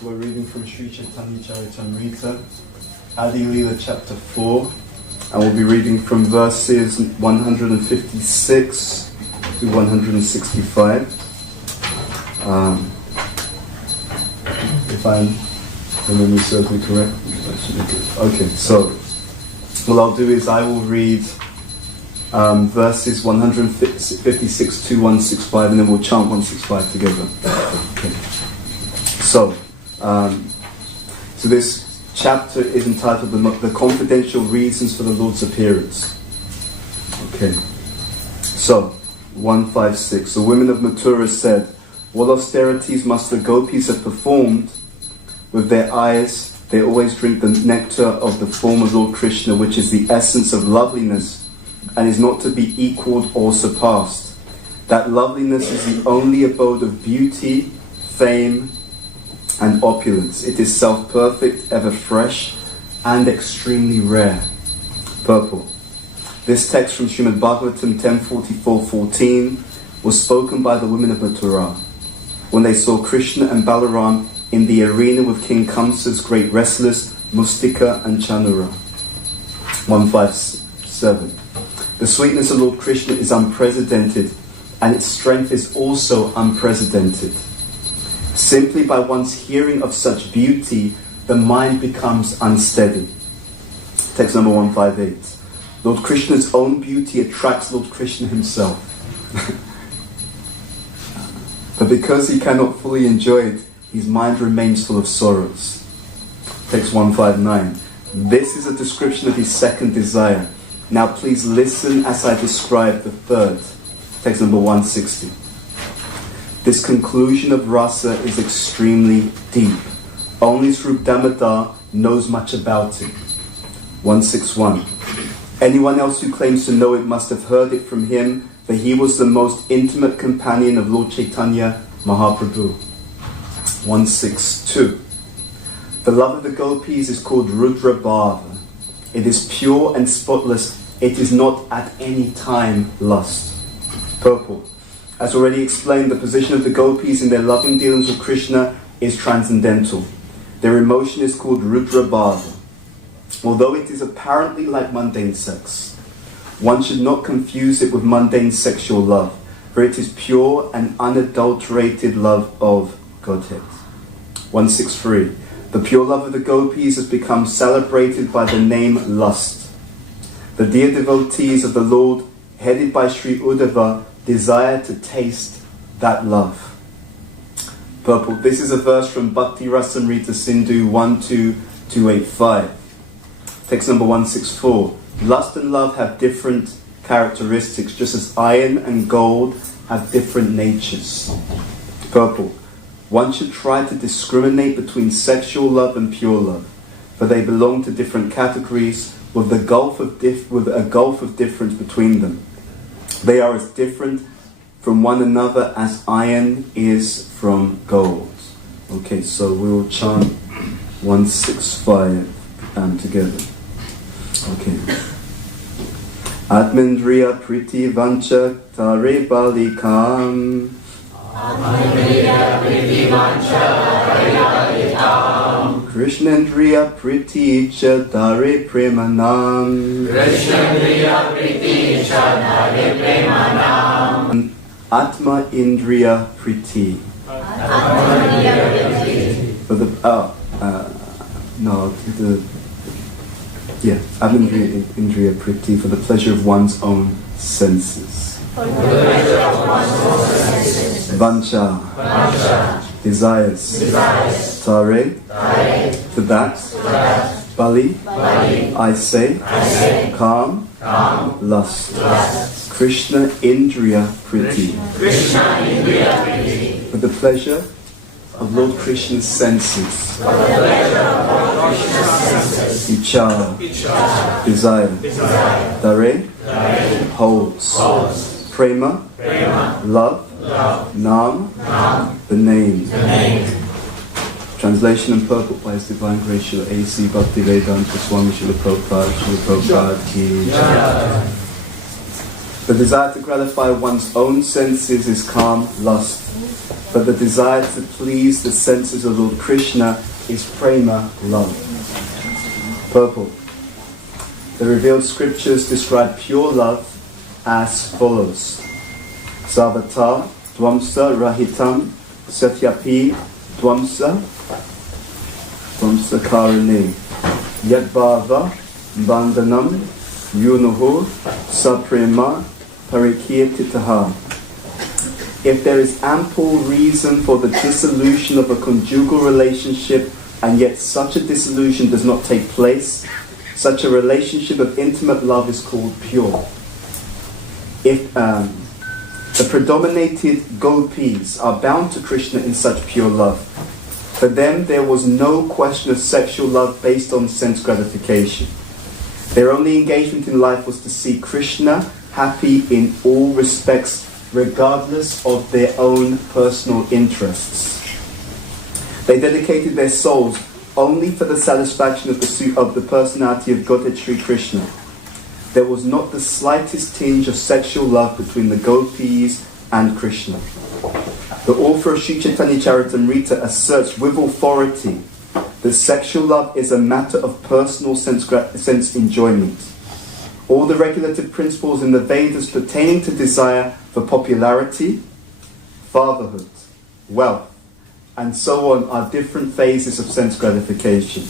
So we're reading from Sri Chaitanya Charitamrita, Adi Lila chapter 4, and we'll be reading from verses 156 to 165. If I'm remembering certainly correct, that should be good. Okay, so what I'll do is I will read verses 156 to 165, and then we'll chant 165 together. Okay. So this chapter is entitled The Confidential Reasons for the Lord's Appearance. Okay. So, 156. The women of Mathura said, "What austerities must the gopis have performed? With their eyes, they always drink the nectar of the form of Lord Krishna, which is the essence of loveliness, and is not to be equaled or surpassed. That loveliness is the only abode of beauty, fame, and opulence. It is self-perfect, ever fresh, and extremely rare." Purport. This text from Srimad Bhagavatam 10.44.14 was spoken by the women of Mathura when they saw Krishna and Balaram in the arena with King Kamsa's great wrestlers Mustika and Chanura. 157. The sweetness of Lord Krishna is unprecedented, and its strength is also unprecedented. Simply by one's hearing of such beauty, the mind becomes unsteady. Text number 158. Lord Krishna's own beauty attracts Lord Krishna himself. But because he cannot fully enjoy it, his mind remains full of sorrows. Text 159. This is a description of his second desire. Now please listen as I describe the third. Text number 160. This conclusion of rasa is extremely deep. Only Sri Damodar knows much about it. 161. Anyone else who claims to know it must have heard it from him, for he was the most intimate companion of Lord Chaitanya Mahaprabhu. 162. The love of the gopis is called Rudra Bhava. It is pure and spotless. It is not at any time lust. Purport. As already explained, the position of the gopis in their loving dealings with Krishna is transcendental. Their emotion is called Rudra Bhava. Although it is apparently like mundane sex, one should not confuse it with mundane sexual love, for it is pure and unadulterated love of Godhead. 163. The pure love of the gopis has become celebrated by the name lust. The dear devotees of the Lord, headed by Sri Uddhava, desire to taste that love. Purport. This is a verse from Bhakti Rasamrita Sindhu 12285. Text number 164. Lust and love have different characteristics, just as iron and gold have different natures. Purport. One should try to discriminate between sexual love and pure love, for they belong to different categories with a gulf of difference between them. They are as different from one another as iron is from gold. Okay, so we will chant 165 together. Okay. Atmendriya Priti Vancha Tare Balikam. Atmendriya Priti Vancha Tare Balikam. Krishnendriya Priti Icha Tare Premanam. Krishnendriya Priti Icha Tare Premanam. Atma Indriya Priti. Atma Indriya Priti. For the Atmendriya Indriya Priti, for the pleasure of one's own senses. For the pleasure of one's own senses. Vancha. Desires. Tare. To that. Bali. I say. Calm. Lust. Krishna Indriya Priti. For the pleasure of Lord Krishna's senses. Icha. Desire. Dare. Holds. Prema. Love. Nam. The name. Translation and purport by His Divine Grace Srila A.C. Bhaktivedanta Swami Srila Prabhupada ki Jai. The desire to gratify one's own senses is calm lust, but the desire to please the senses of Lord Krishna is prema love. Purple. The revealed scriptures describe pure love as follows. Savata dvamsa rahitam satyapi dvamsa karane yadbhava bandhanam yunuhu saprema parikirtitaha. If there is ample reason for the dissolution of a conjugal relationship, and yet such a dissolution does not take place, such a relationship of intimate love is called pure. If the predominated gopis are bound to Krishna in such pure love, for them there was no question of sexual love based on sense gratification. Their only engagement in life was to see Krishna happy in all respects, regardless of their own personal interests. They dedicated their souls only for the satisfaction of the personality of Godhead Sri Krishna. There was not the slightest tinge of sexual love between the gopis and Krishna. The author of Sri Chaitanya Charitamrita asserts with authority that sexual love is a matter of personal sense enjoyment. All the regulative principles in the Vedas pertaining to desire for popularity, fatherhood, wealth, and so on are different phases of sense gratification.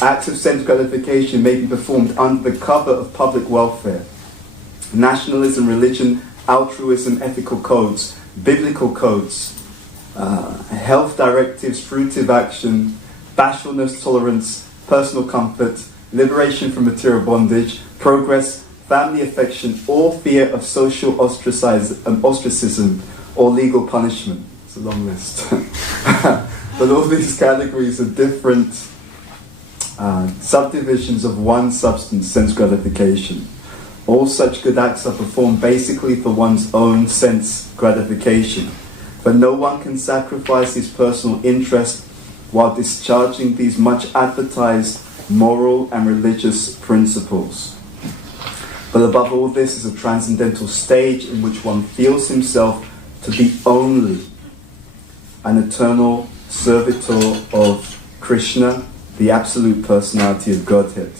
Acts of sense gratification may be performed under the cover of public welfare. Nationalism, religion, altruism, ethical codes, biblical codes, health directives, fruitive action, bashfulness, tolerance, personal comfort, liberation from material bondage, progress, family affection, or fear of social ostracism or legal punishment. It's a long list. But all these categories are different subdivisions of one substance, sense gratification. All such good acts are performed basically for one's own sense gratification. But no one can sacrifice his personal interest while discharging these much advertised moral and religious principles. But above all this is a transcendental stage in which one feels himself to be only an eternal servitor of Krishna, the absolute personality of Godhead.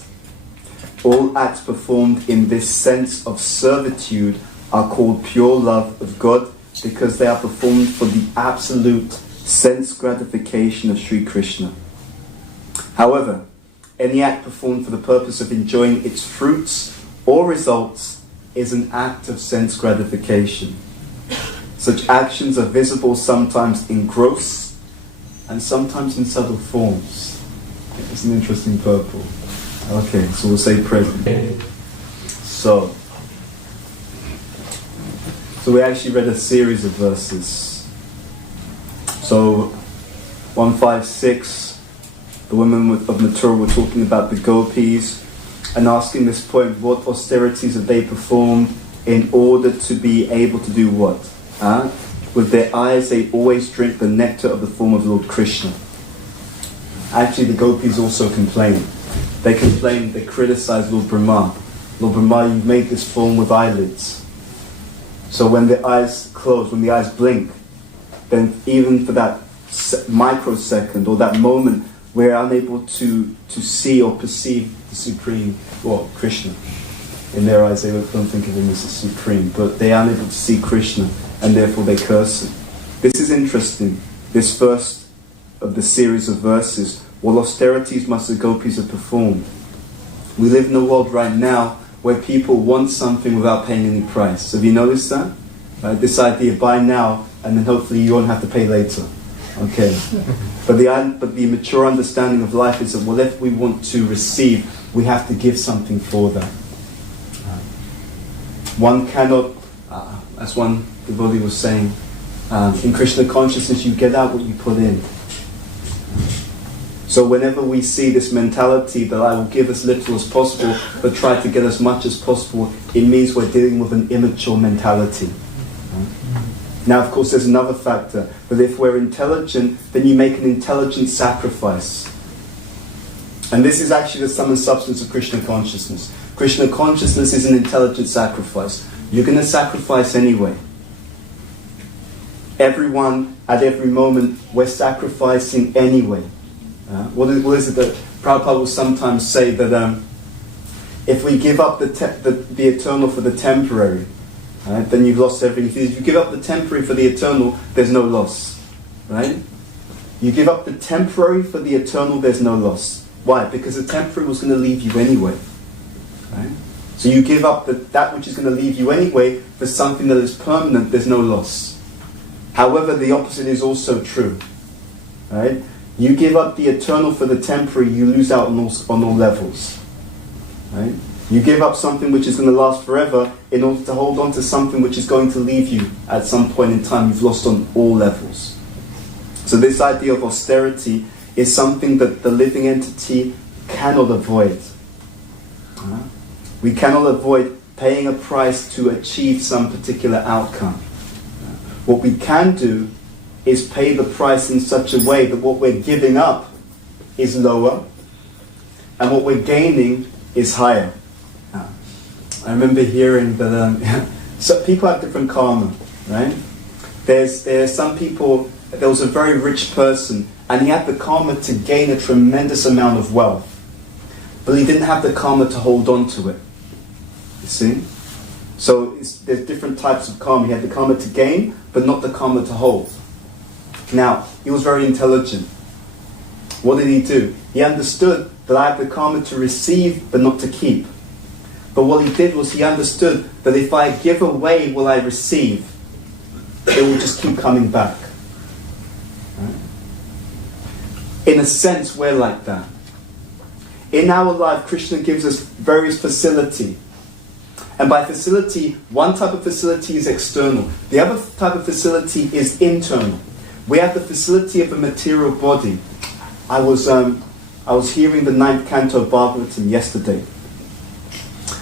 All acts performed in this sense of servitude are called pure love of God because they are performed for the absolute sense gratification of Sri Krishna. However, any act performed for the purpose of enjoying its fruits or results is an act of sense gratification. Such actions are visible sometimes in gross and sometimes in subtle forms. It's an interesting purple. Okay, so we'll say present. So we actually read a series of verses. So 156, the women of Mathura were talking about the gopis and asking this point, what austerities have they performed in order to be able to do what? With their eyes they always drink the nectar of the form of Lord Krishna. Actually the gopis also complain. They complain, they criticize Lord Brahma. Lord Brahma, you've made this form with eyelids. So when the eyes close, when the eyes blink, then even for that microsecond or that moment, we're unable to see or perceive the Supreme, well, Krishna. In their eyes, they don't think of him as the Supreme, but they are unable to see Krishna, and therefore they curse him. This is interesting. This first of the series of verses, what austerities must the gopis have performed? We live in a world right now where people want something without paying any price. Have you noticed that? This idea, buy now, and then hopefully you won't have to pay later. Okay. But the mature understanding of life is that, well, if we want to receive, we have to give something for that. One cannot, as one devotee was saying, in Krishna consciousness you get out what you put in. So whenever we see this mentality that I will give as little as possible but try to get as much as possible, it means we're dealing with an immature mentality. Now, of course, there's another factor, that if we're intelligent, then you make an intelligent sacrifice. And this is actually the sum and substance of Krishna consciousness. Krishna consciousness is an intelligent sacrifice. You're going to sacrifice anyway. Everyone, at every moment, we're sacrificing anyway. What is it that Prabhupada will sometimes say that if we give up the eternal for the temporary, right, then you've lost everything. If you give up the temporary for the eternal, there's no loss. Right? You give up the temporary for the eternal, there's no loss. Why? Because the temporary was going to leave you anyway. Right? So you give up that which is going to leave you anyway for something that is permanent, there's no loss. However, the opposite is also true. Right? You give up the eternal for the temporary, you lose out on all levels. Right? You give up something which is going to last forever in order to hold on to something which is going to leave you at some point in time. You've lost on all levels. So this idea of austerity is something that the living entity cannot avoid. We cannot avoid paying a price to achieve some particular outcome. What we can do is pay the price in such a way that what we're giving up is lower and what we're gaining is higher. I remember hearing that so people have different karma, right? There's some people. There was a very rich person, and he had the karma to gain a tremendous amount of wealth, but he didn't have the karma to hold on to it. You see? So there's different types of karma. He had the karma to gain, but not the karma to hold. Now, he was very intelligent. What did he do? He understood that I have the karma to receive, but not to keep. But what he did was he understood that if I give away what I receive, it will just keep coming back. Right? In a sense, we're like that. In our life, Krishna gives us various facility. And by facility, one type of facility is external. The other type of facility is internal. We have the facility of a material body. I was hearing the 9th canto of Bhagavatam yesterday.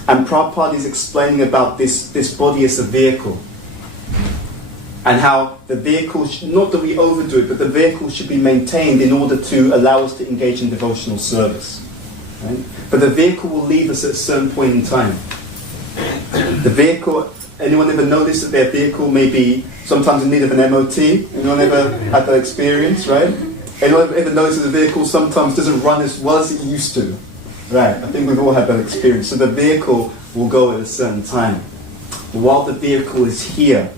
And Prabhupada is explaining about this body as a vehicle. And how the vehicle, not that we overdo it, but the vehicle should be maintained in order to allow us to engage in devotional service. Right? But the vehicle will leave us at a certain point in time. The vehicle, anyone ever noticed that their vehicle may be sometimes in need of an MOT? Anyone ever had that experience, right? Anyone ever noticed that the vehicle sometimes doesn't run as well as it used to? Right, I think we've all had that experience. So the vehicle will go at a certain time. While the vehicle is here,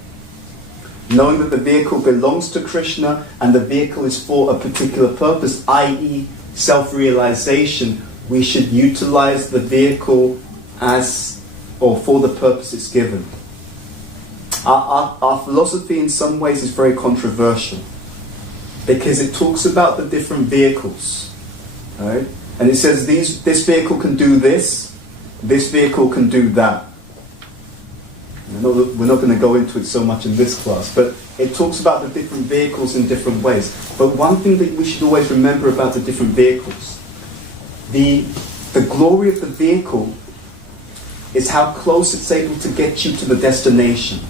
knowing that the vehicle belongs to Krishna and the vehicle is for a particular purpose, i.e. self-realization, we should utilize the vehicle as or for the purpose it's given. Our philosophy in some ways is very controversial because it talks about the different vehicles, right? And it says this vehicle can do this vehicle can do that. We're not going to go into it so much in this class, but it talks about the different vehicles in different ways. But one thing that we should always remember about the different vehicles, the glory of the vehicle is how close it's able to get you to the destination.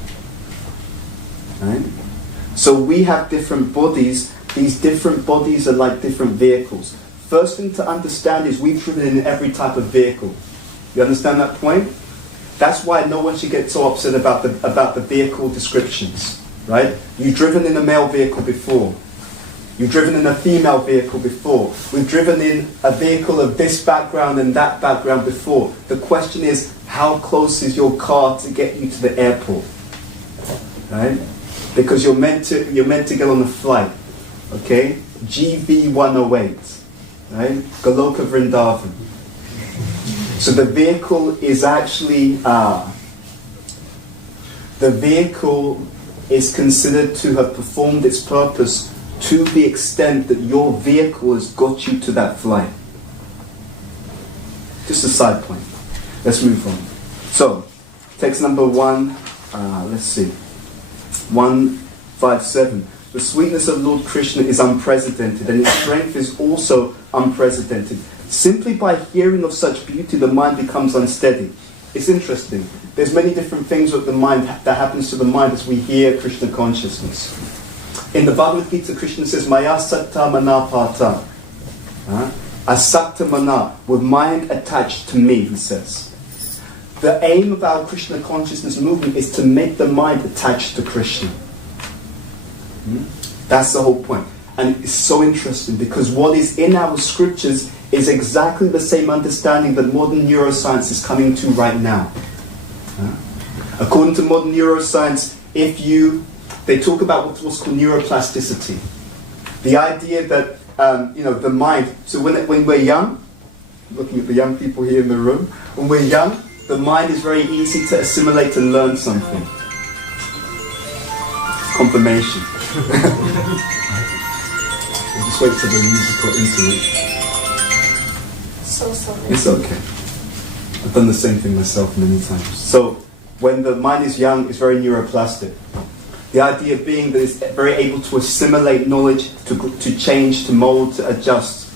Right? So we have different bodies. These different bodies are like different vehicles. First thing to understand is we've driven in every type of vehicle. You understand that point? That's why no one should get so upset about the vehicle descriptions. Right? You've driven in a male vehicle before. You've driven in a female vehicle before. We've driven in a vehicle of this background and that background before. The question is, how close is your car to get you to the airport? Right? Because you're meant to get on a flight. Okay? GV108. Right? Goloka Vrindavan. So the vehicle is actually the vehicle is considered to have performed its purpose to the extent that your vehicle has got you to that flight. Just a side point. Let's move on. So, text number 157. The sweetness of Lord Krishna is unprecedented, and its strength is also unprecedented. Simply by hearing of such beauty, the mind becomes unsteady. It's interesting. There's many different things with the mind that happens to the mind as we hear Krishna consciousness. In the Bhagavad Gita, Krishna says, Maya sakta mana pata. Asakta mana, with mind attached to me, he says. the aim of our Krishna consciousness movement is to make the mind attached to Krishna. That's the whole point. And it's so interesting because what is in our scriptures is exactly the same understanding that modern neuroscience is coming to right now. According to modern neuroscience, they talk about what's called neuroplasticity. The idea that the mind. So when we're young, looking at the young people here in the room, when we're young, the mind is very easy to assimilate and learn something. Confirmation. We'll just wait for the musical interlude. So sorry. It's okay. I've done the same thing myself many times. So when the mind is young, it's very neuroplastic. The idea being that it's very able to assimilate knowledge, to change, to mold, to adjust.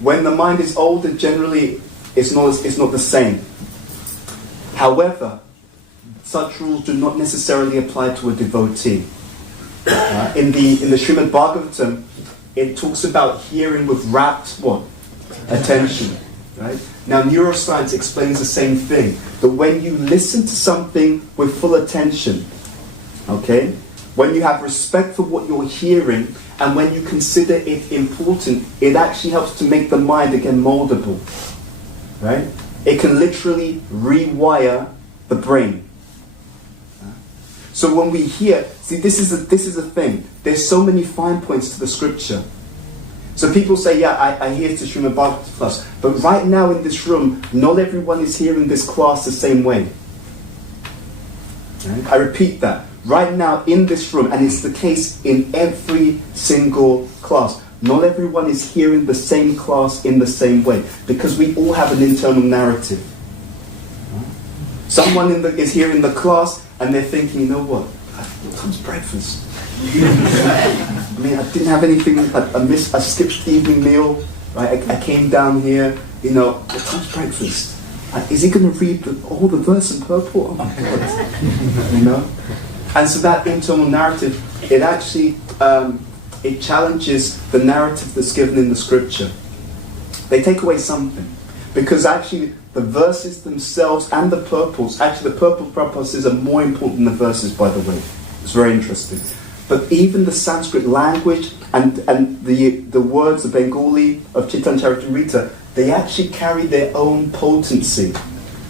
When the mind is older, generally it's not the same. However, such rules do not necessarily apply to a devotee. In the Srimad Bhagavatam, it talks about hearing with rapt attention. Right? Now, neuroscience explains the same thing. That when you listen to something with full attention, okay, when you have respect for what you're hearing, and when you consider it important, it actually helps to make the mind again moldable. Right? It can literally rewire the brain. So when we hear, see, this is the thing. There's so many fine points to the scripture. So people say, yeah, I hear to Srimad Bhagavatam class, but right now in this room, not everyone is hearing this class the same way. Right? I repeat that. Right now in this room, and it's the case in every single class, not everyone is hearing the same class in the same way, because we all have an internal narrative. Someone is hearing the class, and they're thinking, you know what time's breakfast? I mean, I didn't have anything, I skipped the evening meal, right? I came down here, what time's breakfast? Is he going to read all the verse in purple? Oh my God. And so that internal narrative, it actually, it challenges the narrative that's given in the scripture. They take away something. Because actually, the verses themselves and the purports, actually the purport purposes are more important than the verses, by the way. It's very interesting. But even the Sanskrit language and the words, the Bengali of Chaitanya Charitamrita, they actually carry their own potency.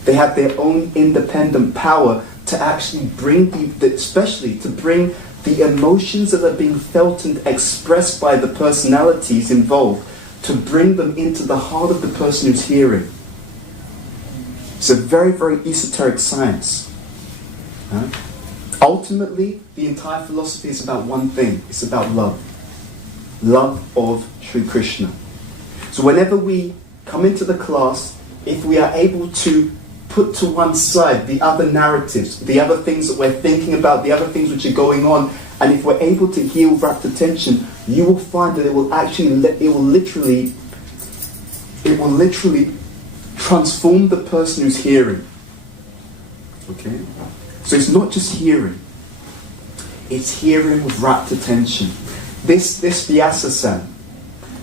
They have their own independent power to actually bring especially to bring the emotions that are being felt and expressed by the personalities involved, to bring them into the heart of the person who's hearing. It's a very, very esoteric science. Ultimately, the entire philosophy is about one thing. It's about love. Love of Sri Krishna. So whenever we come into the class, if we are able to put to one side the other narratives, the other things that we're thinking about, the other things which are going on, and if we're able to hear with rapt attention, you will find that it will literally transform the person who's hearing. Okay? So it's not just hearing. It's hearing with rapt attention. This Vyasa-san,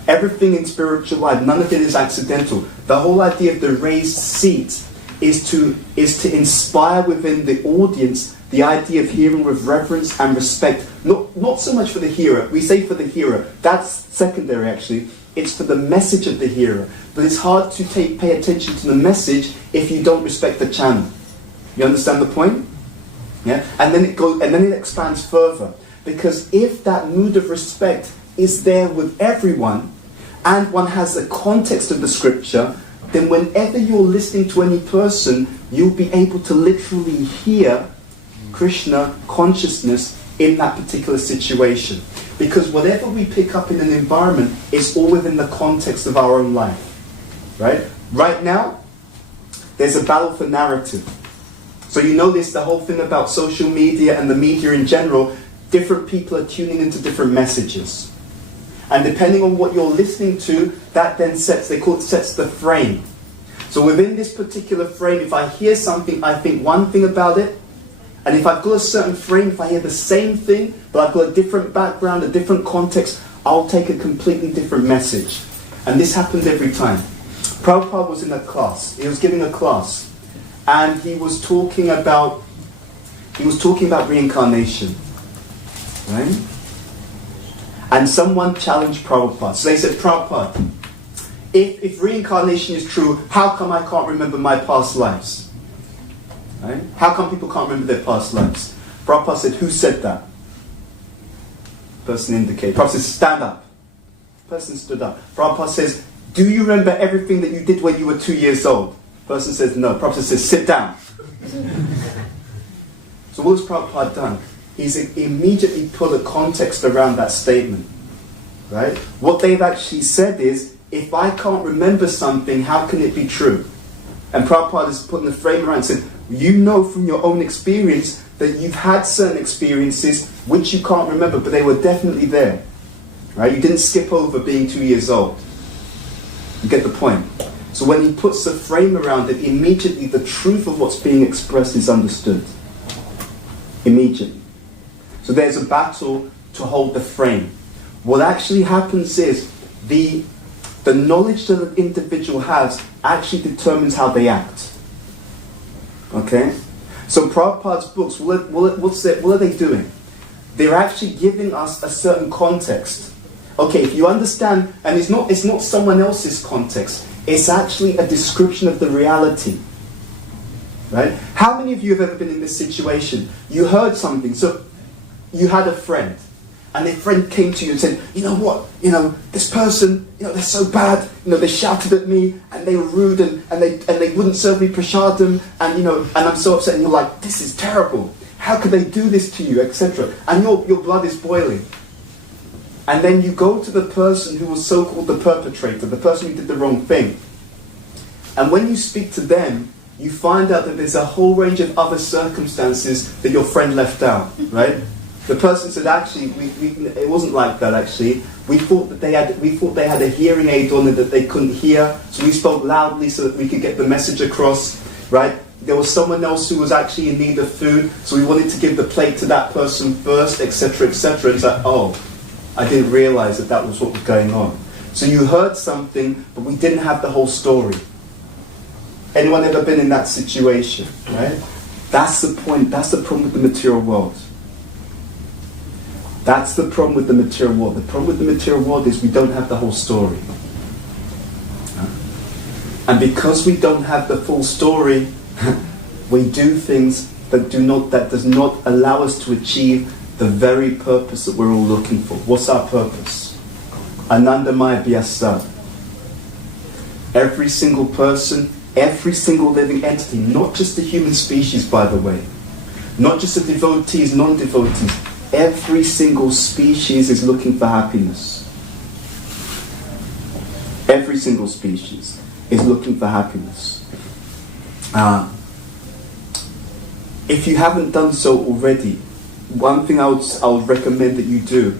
everything in spiritual life, none of it is accidental. The whole idea of the raised seat is to inspire within the audience the idea of hearing with reverence and respect. Not so much for the hearer. We say for the hearer. That's secondary, actually. It's for the message of the hearer. But it's hard to pay attention to the message if you don't respect the channel. You understand the point? Yeah? And then it expands further. Because if that mood of respect is there with everyone, and one has a context of the scripture, then whenever you're listening to any person, you'll be able to literally hear Krishna consciousness in that particular situation. Because whatever we pick up in an environment is all within the context of our own life. Right? Right now, there's a battle for narrative. So you know this, the whole thing about social media and the media in general, different people are tuning into different messages. And depending on what you're listening to, that then sets the frame. So within this particular frame, if I hear something, I think one thing about it. And if I've got a certain frame, if I hear the same thing, but I've got a different background, a different context, I'll take a completely different message. And this happens every time. Prabhupada was in a class. He was giving a class. and he was talking about reincarnation, right? And someone challenged Prabhupada. So they said, Prabhupada, if reincarnation is true, how come I can't remember my past lives? Right? How come people can't remember their past lives? Prabhupada said, who said that? Person indicated. Prabhupada says, stand up. Person stood up. Prabhupada says, do you remember everything that you did when you were 2 years old? Person says, no. Prabhupada says, sit down. So what has Prabhupada done? He's immediately put a context around that statement. Right? What they've actually said is, if I can't remember something, how can it be true? And Prabhupada is putting the frame around and saying, you know from your own experience that you've had certain experiences which you can't remember, but they were definitely there. Right? You didn't skip over being 2 years old. You get the point? So when he puts the frame around it, immediately the truth of what's being expressed is understood. Immediately. So there's a battle to hold the frame. What actually happens is the knowledge that an individual has actually determines how they act. Okay? So Prabhupada's books, what are they doing? They're actually giving us a certain context. Okay, if you understand, and it's not someone else's context, it's actually a description of the reality. Right? How many of you have ever been in this situation? You heard something, so you had a friend, and a friend came to you and said, you know what, this person, they're so bad, they shouted at me, and they were rude, and they wouldn't serve me prasadam, and I'm so upset, and you're like, this is terrible. How could they do this to you, etc. And your blood is boiling. And then you go to the person who was so-called the perpetrator, the person who did the wrong thing. And when you speak to them, you find out that there's a whole range of other circumstances that your friend left out, right? The person said, actually, it wasn't like that, actually. We thought they had a hearing aid on it that they couldn't hear, so we spoke loudly so that we could get the message across, right? There was someone else who was actually in need of food, so we wanted to give the plate to that person first, etc., etc. It's like, oh, I didn't realize that was what was going on. So you heard something, but we didn't have the whole story. Anyone ever been in that situation, right? That's the point. That's the problem with the material world. That's the problem with the material world. The problem with the material world is we don't have the whole story. And because we don't have the full story, we do things that does not allow us to achieve the very purpose that we're all looking for. What's our purpose? Anandamaya Vyasa. Every single person, every single living entity, not just the human species, by the way, not just the devotees, non-devotees, every single species is looking for happiness. Every single species is looking for happiness. If you haven't done so already, one thing I would recommend that you do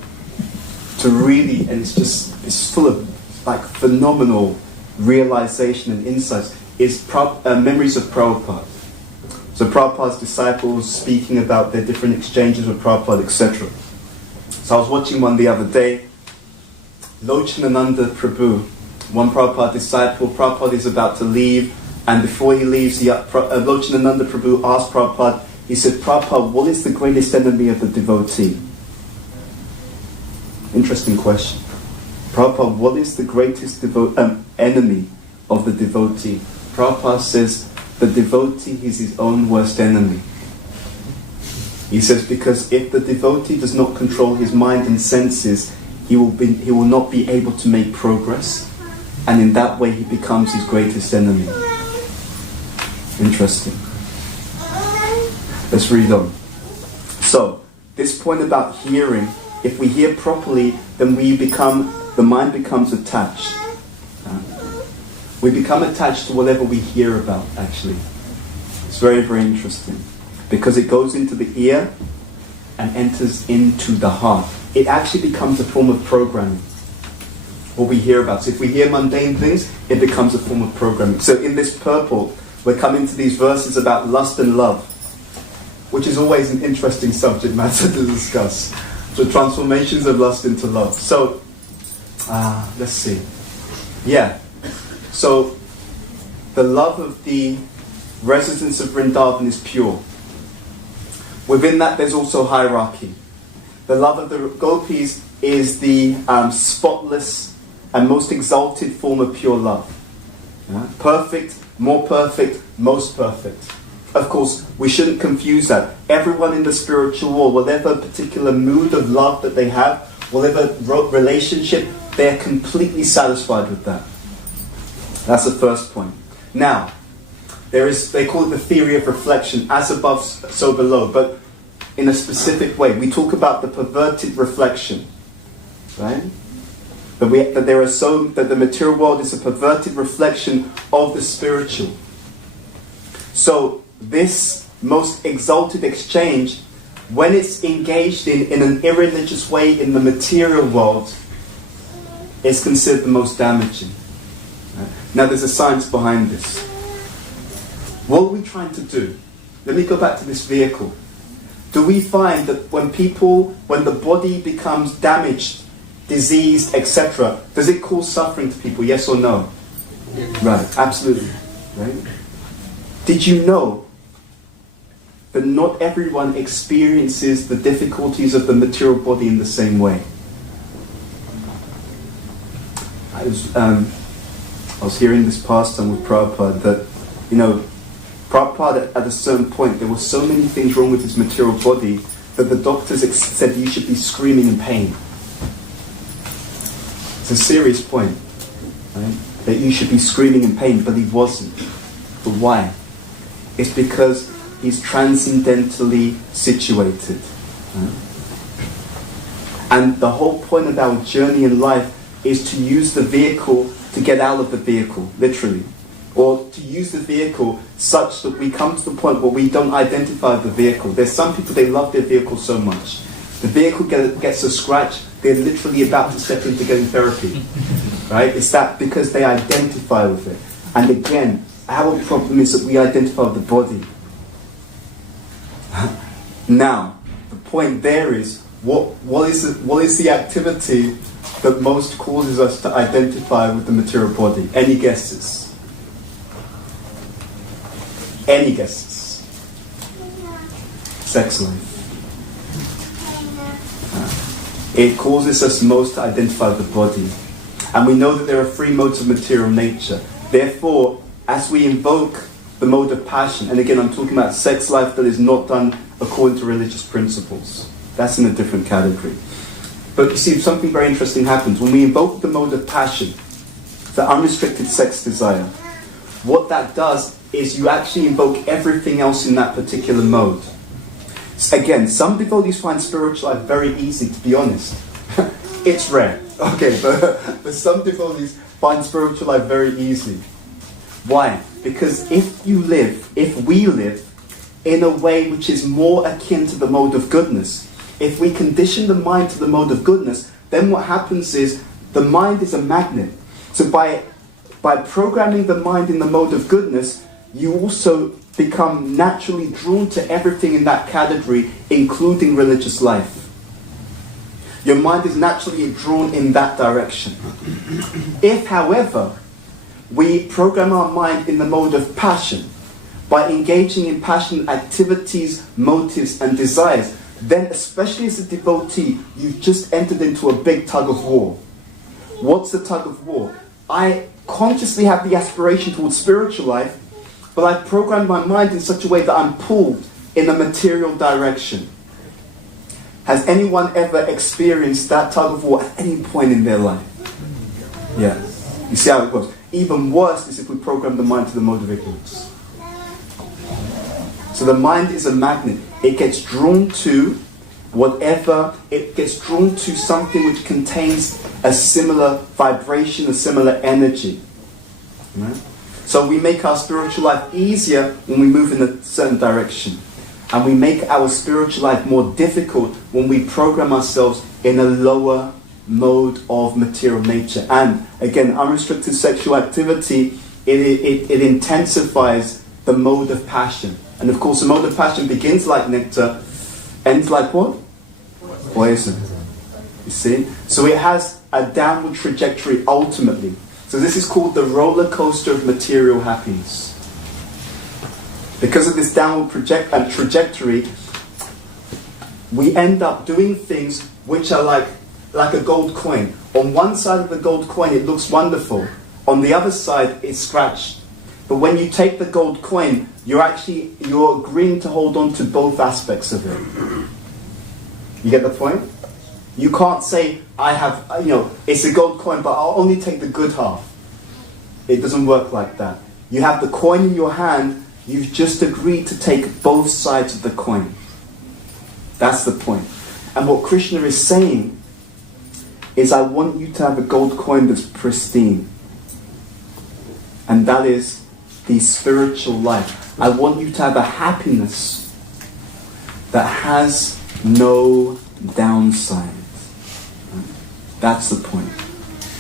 to really, and it's full of like phenomenal realization and insights, is memories of Prabhupada. So Prabhupada's disciples speaking about their different exchanges with Prabhupada, etc. So I was watching one the other day. Lochanananda Prabhu, one Prabhupada disciple, Prabhupada is about to leave, and before he leaves, Lochanananda Prabhu asked Prabhupada, he said, Prabhupada, what is the greatest enemy of the devotee? Interesting question. Prabhupada, what is the greatest enemy of the devotee? Prabhupada says, the devotee is his own worst enemy. He says, because if the devotee does not control his mind and senses, he will not be able to make progress, and in that way he becomes his greatest enemy. Interesting. Let's read on. So, this point about hearing, if we hear properly, then the mind becomes attached. We become attached to whatever we hear about, actually. It's very, very interesting. Because it goes into the ear and enters into the heart. It actually becomes a form of programming. What we hear about. So if we hear mundane things, it becomes a form of programming. So in this purport, we're coming to these verses about lust and love, which is always an interesting subject matter to discuss. The transformations of lust into love. So, let's see. Yeah. So, the love of the residents of Vrindavan is pure. Within that there's also hierarchy. The love of the gopis is the spotless and most exalted form of pure love. Perfect, more perfect, most perfect. Of course, we shouldn't confuse that. Everyone in the spiritual world, whatever particular mood of love that they have, whatever relationship, they're completely satisfied with that. That's the first point. Now, they call it the theory of reflection, as above, so below, but in a specific way. We talk about the perverted reflection, right? That the material world is a perverted reflection of the spiritual. So this most exalted exchange, when it's engaged in an irreligious way in the material world, is considered the most damaging. Right? Now there's a science behind this. What are we trying to do? Let me go back to this vehicle. Do we find that when the body becomes damaged, diseased, etc., does it cause suffering to people, yes or no? Yes. Right, absolutely. Right? Did you know that not everyone experiences the difficulties of the material body in the same way? I was hearing this past time with Prabhupada that, Prabhupada at a certain point, there were so many things wrong with his material body that the doctors said you should be screaming in pain. It's a serious point, right? That you should be screaming in pain, but he wasn't. But why? It's because he's transcendentally situated. Right? And the whole point of our journey in life is to use the vehicle to get out of the vehicle, literally. Or to use the vehicle such that we come to the point where we don't identify the vehicle. There's some people, they love their vehicle so much. The vehicle gets a scratch, they're literally about to step into getting therapy. Right? It's that because they identify with it. And again, our problem is that we identify with the body. Now, the point there is, what is the activity that most causes us to identify with the material body? Any guesses? Any guesses? Sex life. It causes us most to identify with the body. And we know that there are three modes of material nature. Therefore, as we invoke the mode of passion, and again I'm talking about sex life that is not done according to religious principles. That's in a different category. But you see, something very interesting happens. When we invoke the mode of passion, the unrestricted sex desire, what that does is you actually invoke everything else in that particular mode. Again, some devotees find spiritual life very easy, to be honest. It's rare. Okay, but some devotees find spiritual life very easy. Why? Because if we live in a way which is more akin to the mode of goodness, if we condition the mind to the mode of goodness, then what happens is the mind is a magnet. So by programming the mind in the mode of goodness, you also become naturally drawn to everything in that category, including religious life. Your mind is naturally drawn in that direction. If, however, we program our mind in the mode of passion, by engaging in passionate activities, motives, and desires, then especially as a devotee, you've just entered into a big tug of war. What's the tug of war? I consciously have the aspiration towards spiritual life, but I've programmed my mind in such a way that I'm pulled in a material direction. Has anyone ever experienced that tug of war at any point in their life? Yeah. You see how it goes. Even worse is if we program the mind to the mode of ignorance. So the mind is a magnet. It gets drawn to it gets drawn to something which contains a similar vibration, a similar energy. Right? So we make our spiritual life easier when we move in a certain direction. And we make our spiritual life more difficult when we program ourselves in a lower mode of material nature. And again, unrestricted sexual activity, it intensifies the mode of passion. And of course, the mode of passion begins like nectar, ends like what? Poison. You see? So it has a downward trajectory ultimately. So this is called the roller coaster of material happiness. Because of this downward trajectory, we end up doing things which are like a gold coin. On one side of the gold coin, it looks wonderful. On the other side, it's scratched. But when you take the gold coin, you're agreeing to hold on to both aspects of it. You get the point? You can't say, it's a gold coin, but I'll only take the good half. It doesn't work like that. You have the coin in your hand, you've just agreed to take both sides of the coin. That's the point. And what Krishna is saying is, I want you to have a gold coin that's pristine. And that is the spiritual life. I want you to have a happiness that has no downsides. That's the point.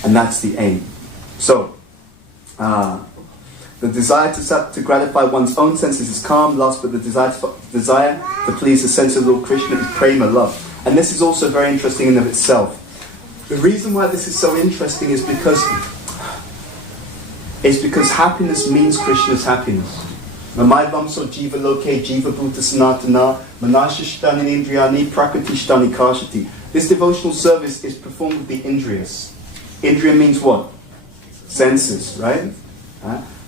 And that's the aim. So, the desire to gratify one's own senses is calm, lust, but the desire to please the sense of Lord Krishna is prema, love. And this is also very interesting in of itself. The reason why this is so interesting is because happiness means Krishna's happiness. Mamai jiva loke jiva bhuta sanatana manashishtani indriyani prakritishtani kashati. This devotional service is performed with the indriyas. Indriya means what? Senses, right?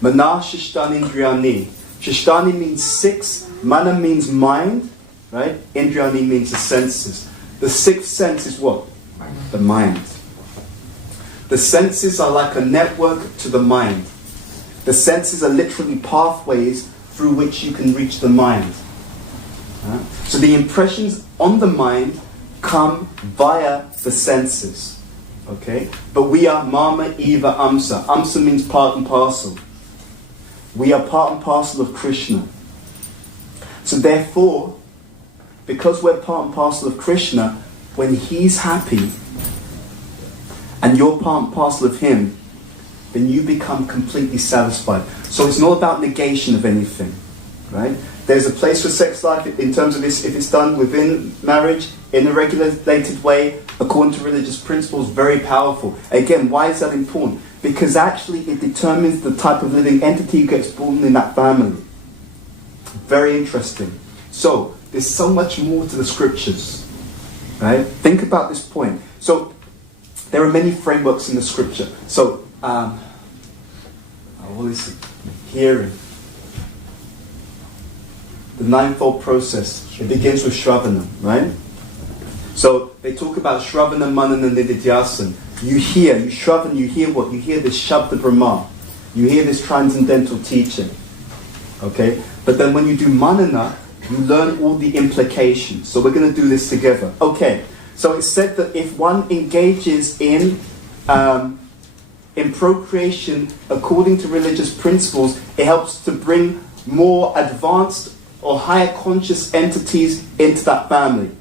Manashishtani indriyani. Shishtani means six. Mana means mind, right? Indriyani means the senses. The sixth sense is what? The mind. The senses are like a network to the mind. The senses are literally pathways through which you can reach the mind. So the impressions on the mind come via the senses. Okay? But we are mama, eva, amsa. Amsa means part and parcel. We are part and parcel of Krishna. So therefore, because we're part and parcel of Krishna, when he's happy, and you're part and parcel of him, then you become completely satisfied. So it's not about negation of anything, right? There's a place for sex life in terms of this, if it's done within marriage, in a regulated way, according to religious principles, very powerful. Again, why is that important? Because actually it determines the type of living entity who gets born in that family. Very interesting. So, there's so much more to the scriptures, right? Think about this point. So, there are many frameworks in the scripture. So, what is it? Hearing. The ninefold process. It begins with Shravana, right? So, they talk about Shravana, Manana, Nididhyasana. You hear, you Shravana, you hear what? You hear this Shabda Brahma. You hear this transcendental teaching. Okay? But then when you do Manana, you learn all the implications. So we're going to do this together. Okay. So it's said that if one engages in procreation according to religious principles, it helps to bring more advanced or higher conscious entities into that family.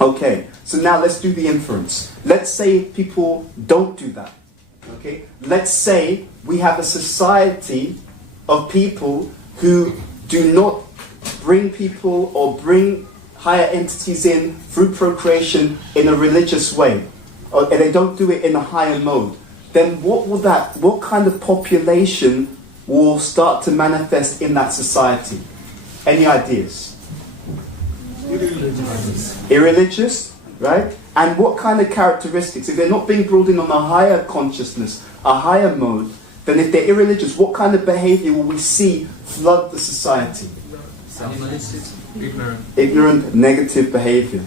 Okay, so now let's do the inference. Let's say people don't do that. Okay, let's say we have a society of people who do not bring people or bring higher entities in through procreation in a religious way, and they don't do it in a higher mode. Then what kind of population will start to manifest in that society? Any ideas? Irreligious, right? And what kind of characteristics? If they're not being brought in on a higher consciousness, a higher mode, then if they're irreligious, what kind of behavior will we see flood the society? Ignorant, negative behavior.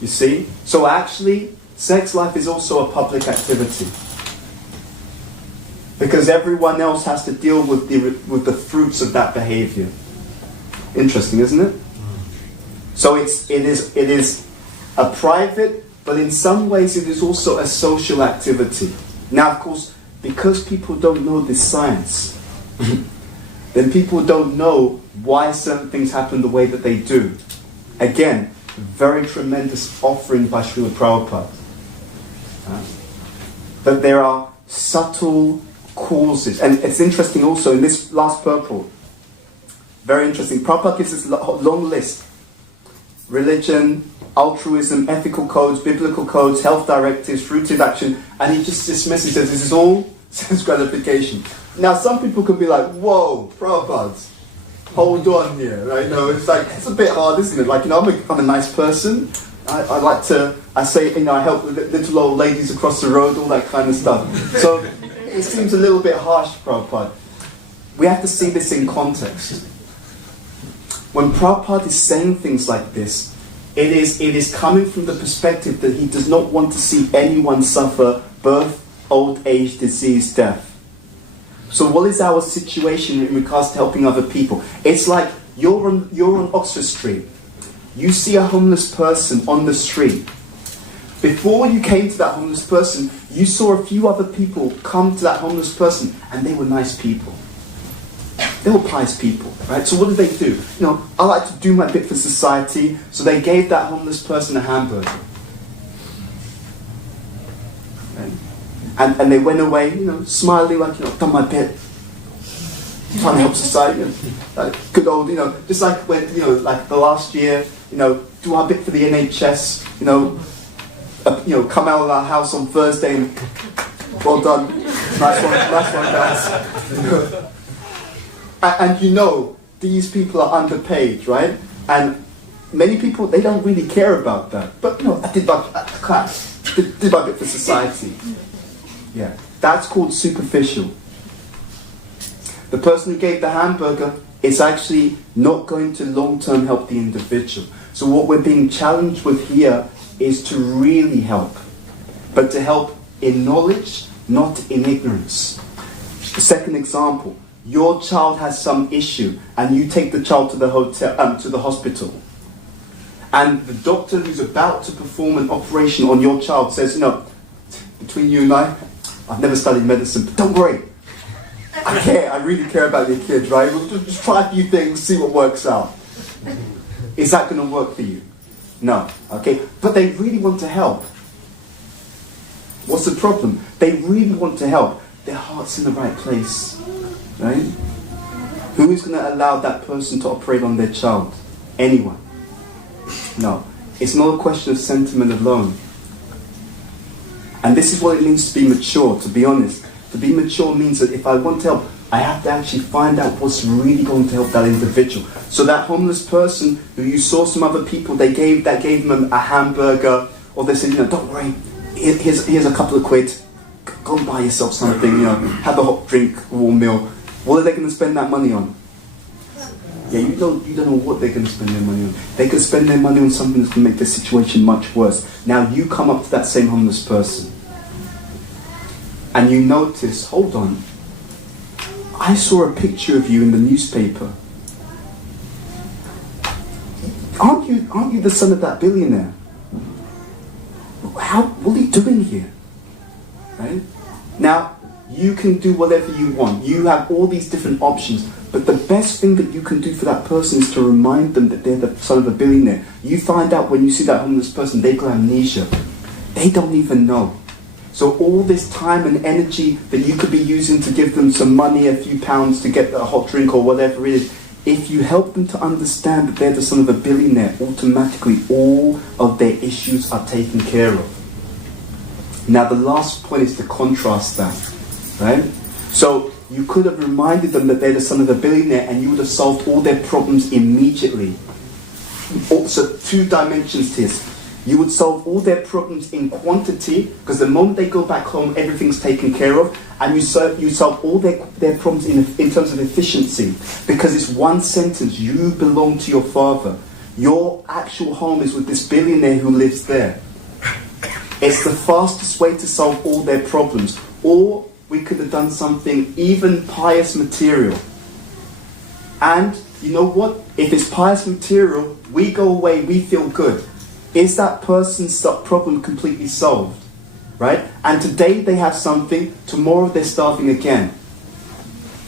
You see? So actually, sex life is also a public activity. Because everyone else has to deal with the fruits of that behavior. Interesting, isn't it? So it is a private, but in some ways it is also a social activity. Now, of course, because people don't know this science, then people don't know why certain things happen the way that they do. Again, very tremendous offering by Srila Prabhupada. But there are subtle causes. And it's interesting also, in this last purport, very interesting, Prabhupada gives us a long list. Religion, altruism, ethical codes, biblical codes, health directives, fruitive action, and he just dismisses, says this is all sense gratification. Now some people could be like, whoa, Prabhupada, hold on here, right? No, it's like, it's a bit hard, isn't it? Like, I'm a nice person. I say, I help little old ladies across the road, all that kind of stuff. So it seems a little bit harsh, Prabhupada. We have to see this in context. When Prabhupada is saying things like this, it is coming from the perspective that he does not want to see anyone suffer birth, old age, disease, death. So what is our situation in regards to helping other people? It's like you're on Oxford Street. You see a homeless person on the street. Before you came to that homeless person, you saw a few other people come to that homeless person, and they were nice people. They were pious people, right? So what did they do? I like to do my bit for society, so they gave that homeless person a hamburger. Right? And they went away, smiling like, done my bit. Trying to help society, like good old, just like when, like the last year, do our bit for the NHS, come out of our house on Thursday and well done, nice one guys. And these people are underpaid, right? And many people, they don't really care about that. But I did my class, did my bit for society. Yeah, that's called superficial. The person who gave the hamburger is actually not going to long-term help the individual. So what we're being challenged with here is to really help, but to help in knowledge, not in ignorance. The second example, your child has some issue and you take the child to the hospital. And the doctor who's about to perform an operation on your child says, between you and I've never studied medicine, but don't worry. I really care about your kids, right? We'll just try a few things, see what works out. Is that going to work for you? No, okay? But they really want to help. What's the problem? They really want to help. Their heart's in the right place, right? Who is going to allow that person to operate on their child? Anyone? No. It's not a question of sentiment alone. And this is what it means to be mature, to be honest. To be mature means that if I want to help, I have to actually find out what's really going to help that individual. So that homeless person who you saw some other people, they gave them a hamburger, or they said, don't worry, here's a couple of quid, go and buy yourself something, have a hot drink, a warm meal. What are they going to spend that money on? Yeah, you don't know what they're going to spend their money on. They could spend their money on something that's going to make the situation much worse. Now you come up to that same homeless person, and you notice, hold on, I saw a picture of you in the newspaper. Aren't you the son of that billionaire? What are you doing here? Right? Now, you can do whatever you want. You have all these different options. But the best thing that you can do for that person is to remind them that they're the son of a billionaire. You find out when you see that homeless person, they've got amnesia. They don't even know. So all this time and energy that you could be using to give them some money, a few pounds to get a hot drink or whatever it is, if you help them to understand that they're the son of a billionaire, automatically all of their issues are taken care of. Now the last point is to contrast that, right? So you could have reminded them that they're the son of a billionaire and you would have solved all their problems immediately. Also, two dimensions to this. You would solve all their problems in quantity, because the moment they go back home, everything's taken care of, and you solve all their problems in terms of efficiency, because it's one sentence: you belong to your father. Your actual home is with this billionaire who lives there. It's the fastest way to solve all their problems. Or we could have done something even pious material. And you know what? If it's pious material, we go away, we feel good. Is that person's problem completely solved? Right? And today they have something, tomorrow they're starving again.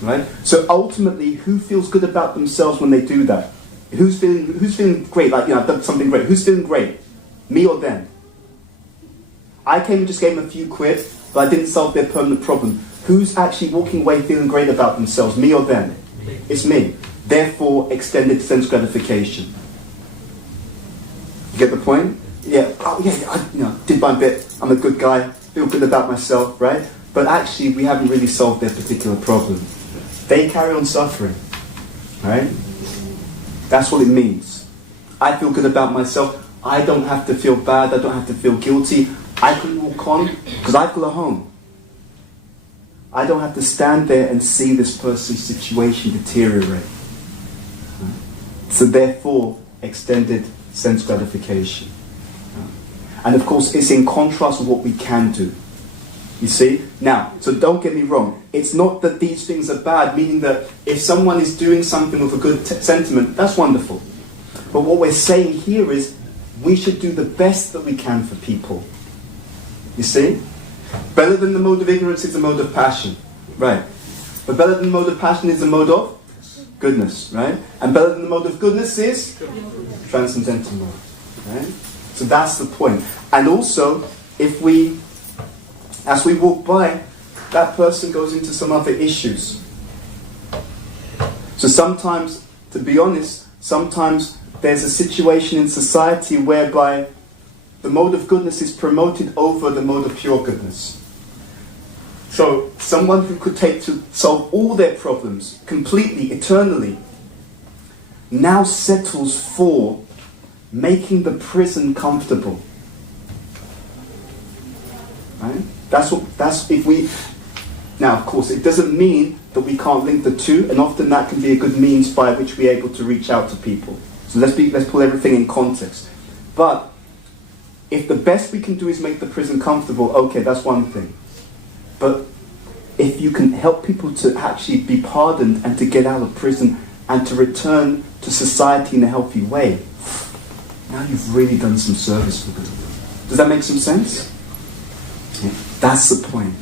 Right? So ultimately, who feels good about themselves when they do that? Who's feeling great? Like, I've done something great. Who's feeling great? Me or them? I came and just gave them a few quid, but I didn't solve their permanent problem. Who's actually walking away feeling great about themselves? Me or them? It's me. Therefore, extended sense gratification. You get the point? Yeah. Oh, yeah. I did my bit. I'm a good guy. Feel good about myself, right? But actually, we haven't really solved their particular problem. They carry on suffering, right? That's what it means. I feel good about myself. I don't have to feel bad. I don't have to feel guilty. I can walk on because I've got a home. I don't have to stand there and see this person's situation deteriorate. So therefore, extended sense gratification. And of course, it's in contrast with what we can do. You see? Now, so don't get me wrong. It's not that these things are bad, meaning that if someone is doing something with a good sentiment, that's wonderful. But what we're saying here is we should do the best that we can for people. You see? Better than the mode of ignorance is the mode of passion. Right. But better than the mode of passion is the mode of goodness. Right? And better than the mode of goodness is transcendental mode. Right? So that's the point. And also, if we, as we walk by, that person goes into some other issues. So sometimes, to be honest, sometimes there's a situation in society whereby the mode of goodness is promoted over the mode of pure goodness. So someone who could take to solve all their problems completely, eternally, now settles for making the prison comfortable. Right? That's if we. Now, of course, it doesn't mean that we can't link the two, and often that can be a good means by which we're able to reach out to people. So let's pull everything in context. But if the best we can do is make the prison comfortable, okay, that's one thing. But if you can help people to actually be pardoned and to get out of prison and to return to society in a healthy way, now you've really done some service for them. Does that make some sense? Yeah, that's the point.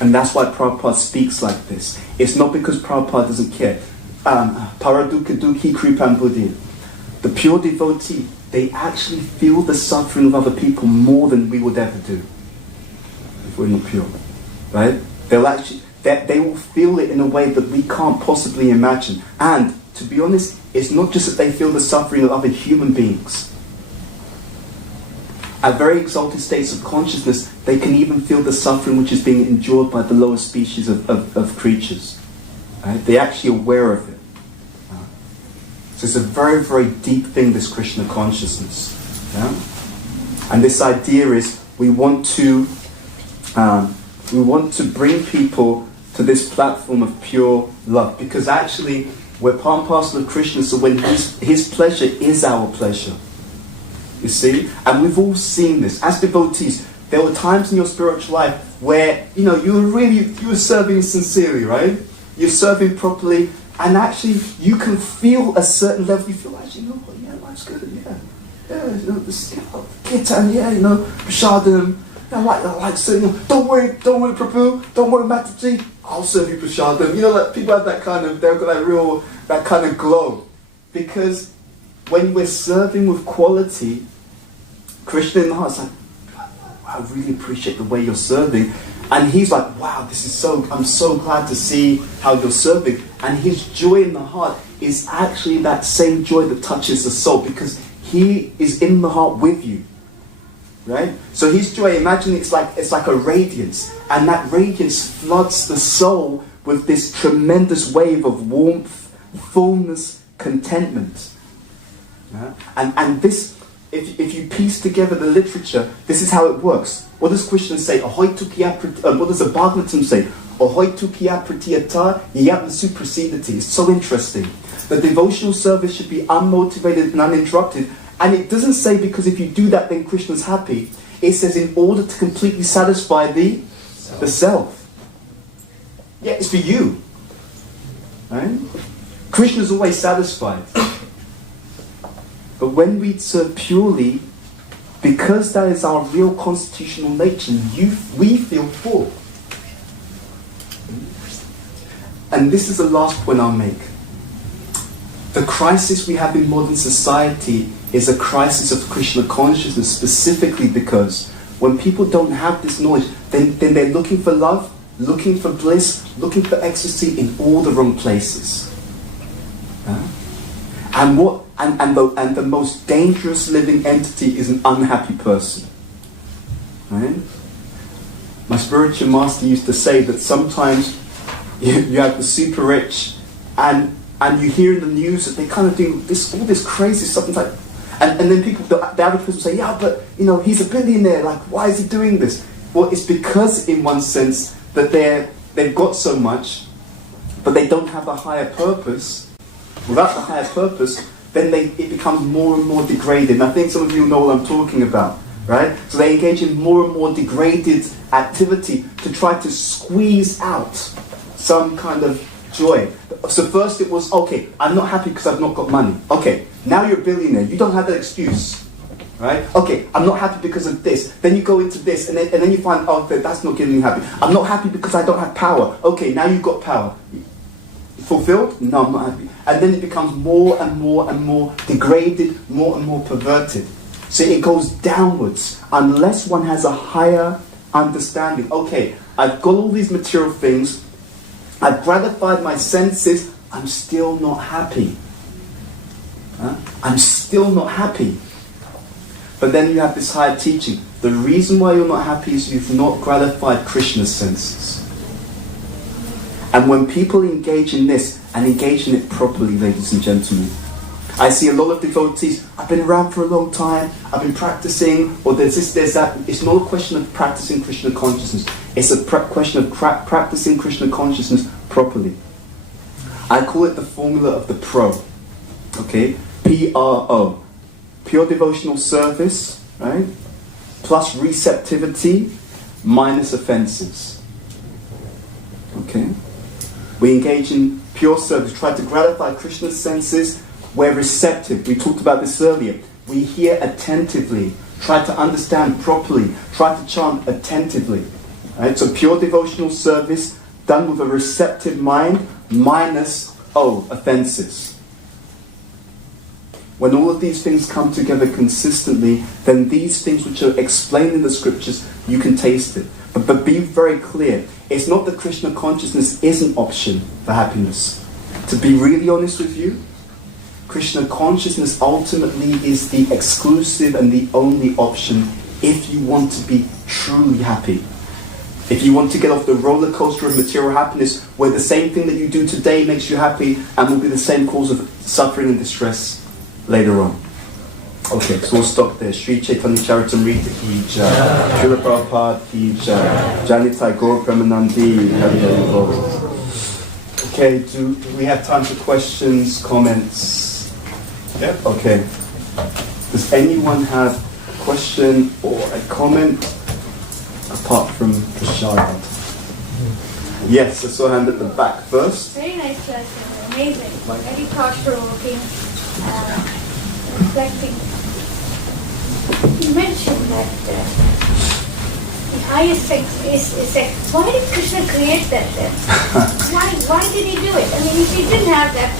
And that's why Prabhupada speaks like this. It's not because Prabhupada doesn't care. Paraduka Dukhi Kripan Buddhi. The pure devotee, they actually feel the suffering of other people more than we would ever do if we're not pure. Right? They will feel it in a way that we can't possibly imagine. And to be honest, it's not just that they feel the suffering of other human beings. At very exalted states of consciousness, they can even feel the suffering which is being endured by the lower species of creatures. Right? They're actually aware of it. So it's a very, very deep thing, this Krishna consciousness. Yeah? And this idea is we want to bring people to this platform of pure love, because actually we're part and parcel of Krishna, so when his pleasure is our pleasure. You see? And we've all seen this. As devotees, there were times in your spiritual life where, you were serving sincerely, right? You're serving properly, and actually you can feel a certain level. You feel, actually, life's good, this kirtan, prashadam, I like serving. Don't worry, Prabhu, don't worry, Mataji, I'll serve you prashadam. Like people have that kind of, they've got that kind of glow. Because when we're serving with quality, Krishna in the heart is like, I really appreciate the way you're serving. And he's like, wow, I'm so glad to see how you're serving. And his joy in the heart is actually that same joy that touches the soul, because he is in the heart with you. Right? So his joy, imagine it's like a radiance. And that radiance floods the soul with this tremendous wave of warmth, fullness, contentment. Yeah? And this, if you piece together the literature, this is how it works. What does Krishna say? What does the Bhagavatam say? It's so interesting. The devotional service should be unmotivated and uninterrupted. And it doesn't say because if you do that then Krishna's happy. It says in order to completely satisfy the self. Yeah, it's for you. Right? Krishna's always satisfied. But when we serve purely, because that is our real constitutional nature, we feel full. And this is the last point I'll make. The crisis we have in modern society is a crisis of Krishna consciousness, specifically because when people don't have this knowledge, then they're looking for love, looking for bliss, looking for ecstasy in all the wrong places. And the most dangerous living entity is an unhappy person. Right? My spiritual master used to say that sometimes you have the super rich and and you hear in the news that they kind of do all this crazy stuff, like, and then people, the average person will say, yeah, but he's a billionaire, like, why is he doing this? Well, it's because, in one sense, that they've got so much, but they don't have a higher purpose. Without the higher purpose, then it becomes more and more degraded. And I think some of you know what I'm talking about, right? So they engage in more and more degraded activity to try to squeeze out some kind of joy. So first it was, okay, I'm not happy because I've not got money. Okay, now you're a billionaire. You don't have that excuse, right? Okay, I'm not happy because of this. Then you go into this, and then you find, oh, that's not getting me happy. I'm not happy because I don't have power. Okay, now you've got power. Fulfilled? No, I'm not happy. And then it becomes more and more and more degraded, more and more perverted. So it goes downwards unless one has a higher understanding. Okay, I've got all these material things, I've gratified my senses, I'm still not happy. I'm still not happy. But then you have this higher teaching. The reason why you're not happy is you've not gratified Krishna's senses. And when people engage in this, and engage in it properly, ladies and gentlemen, I see a lot of devotees, I've been around for a long time, I've been practicing, or there's this, there's that. It's not a question of practicing Krishna consciousness. It's a question of practicing Krishna consciousness properly. I call it the formula of the pro. Okay? P-R-O. Pure devotional service, right? Plus receptivity, minus offenses. Okay? We engage in pure service, try to gratify Krishna's senses. We're receptive. We talked about this earlier. We hear attentively, try to understand properly, try to chant attentively. Right? So pure devotional service done with a receptive mind, minus offenses. When all of these things come together consistently, then these things which are explained in the scriptures, you can taste it. But be very clear. It's not that Krishna consciousness is an option for happiness. To be really honest with you, Krishna consciousness ultimately is the exclusive and the only option if you want to be truly happy. If you want to get off the roller coaster of material happiness, where the same thing that you do today makes you happy and will be the same cause of suffering and distress later on. Okay, so we'll stop there. Sri Chaitanya Charitamrita ki jai, Srila Prabhupada ki jai, Janitai Gaur Premanandi, Hari Hari Bol. Okay, do we have time for questions, comments? Yep. Okay. Does anyone have a question or a comment apart from the child? Yes, I saw a hand at the back first. Very nice lesson, amazing, very thought-provoking, reflecting. You mentioned that the highest sex is sex. Why did Krishna create that then? Why did he do it? I mean, if he didn't have that,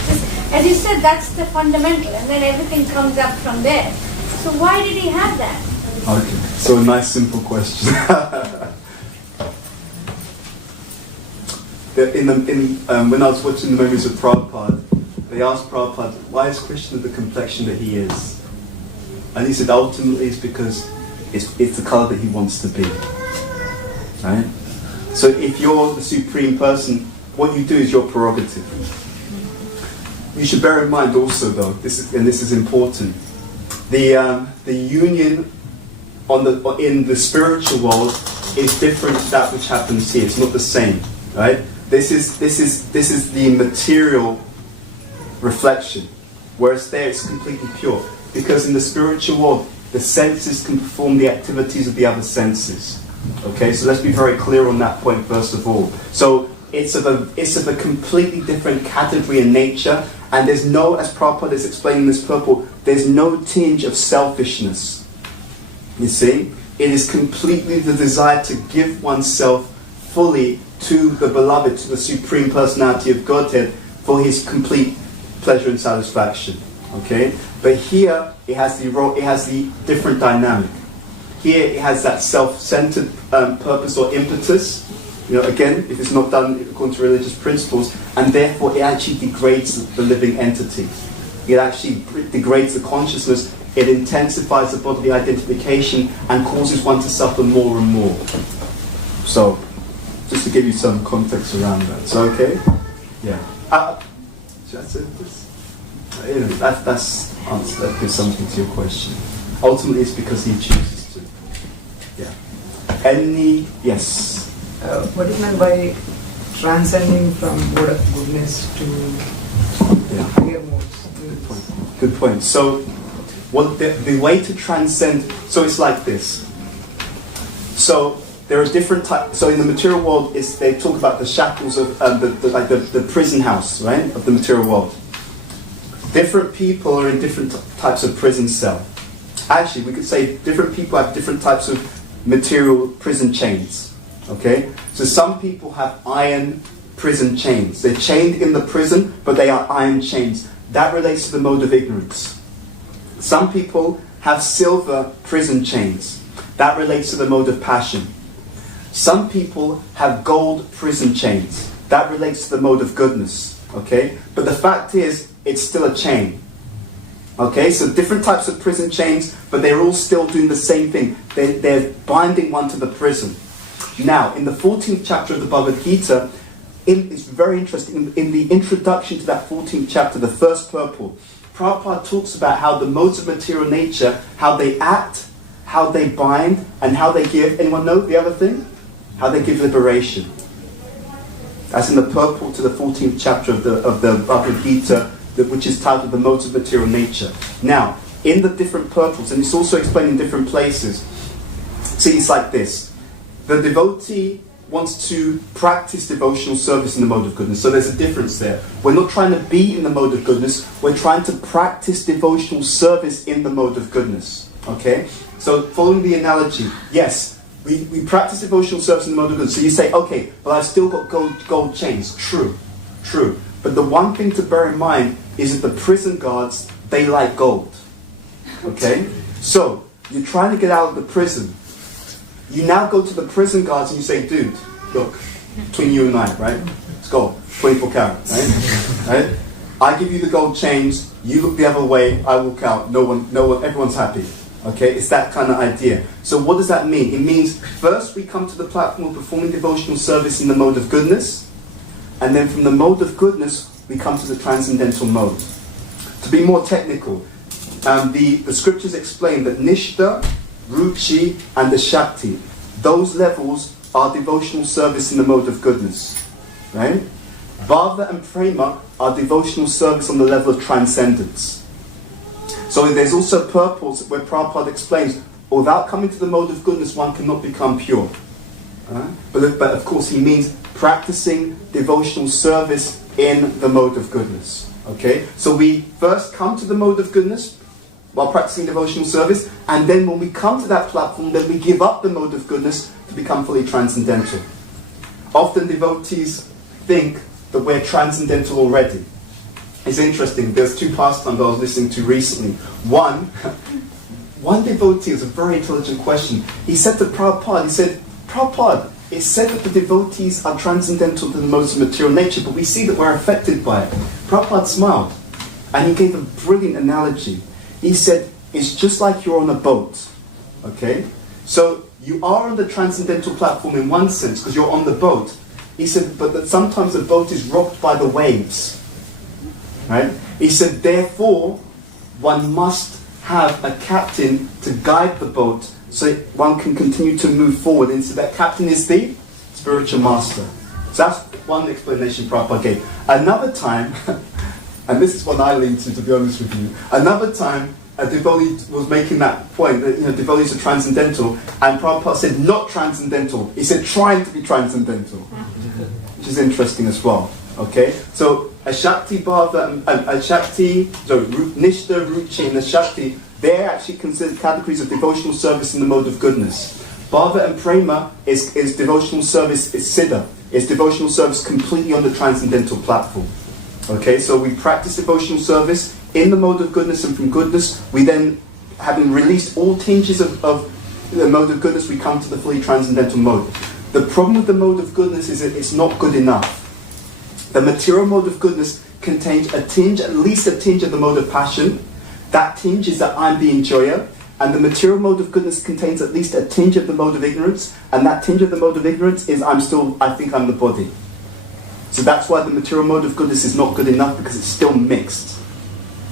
as you said, that's the fundamental, and then everything comes up from there. So why did he have that? Okay, so a nice simple question. When I was watching the memories of Prabhupada, they asked Prabhupada, why is Krishna the complexion that he is? And he said, ultimately it's because it's the colour that he wants to be. Right? So if you're the supreme person, what you do is your prerogative. You should bear in mind also, though, this is important, the union in the spiritual world is different to that which happens here. It's not the same, right? This is the material reflection, whereas there it's completely pure. Because in the spiritual world, the senses can perform the activities of the other senses. Okay, so let's be very clear on that point first of all. So it's of a completely different category and nature, and there's no, as Prabhupada is explaining this purport, there's no tinge of selfishness. You see? It is completely the desire to give oneself fully to the beloved, to the Supreme Personality of Godhead, for his complete pleasure and satisfaction. Okay? But here it has the different dynamic. Here it has that self-centered purpose or impetus. Again, if it's not done according to religious principles, and therefore it actually degrades the living entity. It actually degrades the consciousness. It intensifies the bodily identification and causes one to suffer more and more. So, just to give you some context around that. So, okay? Yeah. That's it. That's answer. That gives something to your question. Ultimately, it's because he chooses to. Yeah. Yes. What do you mean by transcending from mode of goodness to higher modes? Good point. So, what the way to transcend? So it's like this. So there are different types. So in the material world, they talk about the shackles of the prison house, right, of the material world. Different people are in different types of prison cell. Actually, we could say different people have different types of material prison chains. Okay, so some people have iron prison chains. They're chained in the prison, but they are iron chains. That relates to the mode of ignorance. Some people have silver prison chains. That relates to the mode of passion. Some people have gold prison chains. That relates to the mode of goodness. Okay? But the fact is, it's still a chain. Okay? So different types of prison chains, but they're all still doing the same thing. They're binding one to the prison. Now, in the 14th chapter of the Bhagavad Gita, it's very interesting. In the introduction to that 14th chapter, the first purport, Prabhupada talks about how the modes of material nature, how they act, how they bind, and how they give. Anyone know the other thing? How they give liberation. That's in the purport to the 14th chapter of the Bhagavad Gita, which is titled The Modes of Material Nature. Now, in the different purports, and it's also explained in different places, see, it's like this. The devotee wants to practice devotional service in the mode of goodness. So there's a difference there. We're not trying to be in the mode of goodness. We're trying to practice devotional service in the mode of goodness. Okay? So following the analogy, yes, we practice devotional service in the mode of goodness. So you say, okay, but I've still got gold chains. True. But the one thing to bear in mind is that the prison guards, they like gold. Okay? So, you're trying to get out of the prison. You now go to the prison guards and you say, dude, look, between you and I, right? It's gold, 24 karat, right? I give you the gold chains, you look the other way, I walk out, no one, everyone's happy. Okay, it's that kind of idea. So what does that mean? It means first we come to the platform of performing devotional service in the mode of goodness, and then from the mode of goodness, we come to the transcendental mode. To be more technical, the scriptures explain that Nishta, Ruchi, and the Shakti, those levels are devotional service in the mode of goodness. Right? Bhava and Prema are devotional service on the level of transcendence. So there's also purports where Prabhupada explains, without coming to the mode of goodness, one cannot become pure. But of course he means practicing devotional service in the mode of goodness. Okay? So we first come to the mode of goodness while practicing devotional service, and then when we come to that platform, then we give up the mode of goodness to become fully transcendental. Often devotees think that we're transcendental already. It's interesting, there's two pastimes I was listening to recently. One devotee, is a very intelligent question. He said to Prabhupada, Prabhupada, it's said that the devotees are transcendental to the modes of material nature, but we see that we're affected by it. Prabhupada smiled, and he gave a brilliant analogy. He said, it's just like you're on a boat, okay? So you are on the transcendental platform in one sense, because you're on the boat. He said, but that sometimes the boat is rocked by the waves, right? He said, therefore, one must have a captain to guide the boat so one can continue to move forward. And so that captain is the spiritual master. So that's one explanation Prabhupada gave. Another time, and this is what I lean to be honest with you, another time a devotee was making that point that devotees are transcendental, and Prabhupada said not transcendental. He said trying to be transcendental, which is interesting as well. Okay, so Nishta, Ruchi, and Ashakti, they're actually considered categories of devotional service in the mode of goodness. Bhava and Prema is devotional service, is Siddha, is devotional service completely on the transcendental platform. Okay, so we practice devotional service in the mode of goodness, and from goodness, we then, having released all tinges of the mode of goodness, we come to the fully transcendental mode. The problem with the mode of goodness is that it's not good enough. The material mode of goodness contains a tinge, at least a tinge of the mode of passion. That tinge is that I'm the enjoyer, and the material mode of goodness contains at least a tinge of the mode of ignorance, and that tinge of the mode of ignorance is I think I'm the body. So that's why the material mode of goodness is not good enough, because it's still mixed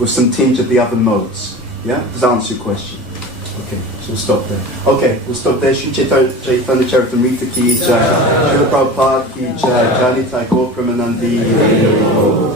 with some tinge of the other modes. Yeah? Does that answer your question? Okay, so we'll stop there. Okay, we'll stop there. Shri Chaitanya Charitamrita ki jai. Srila Prabhupada ki jai. Jani Thakur Pramanandi.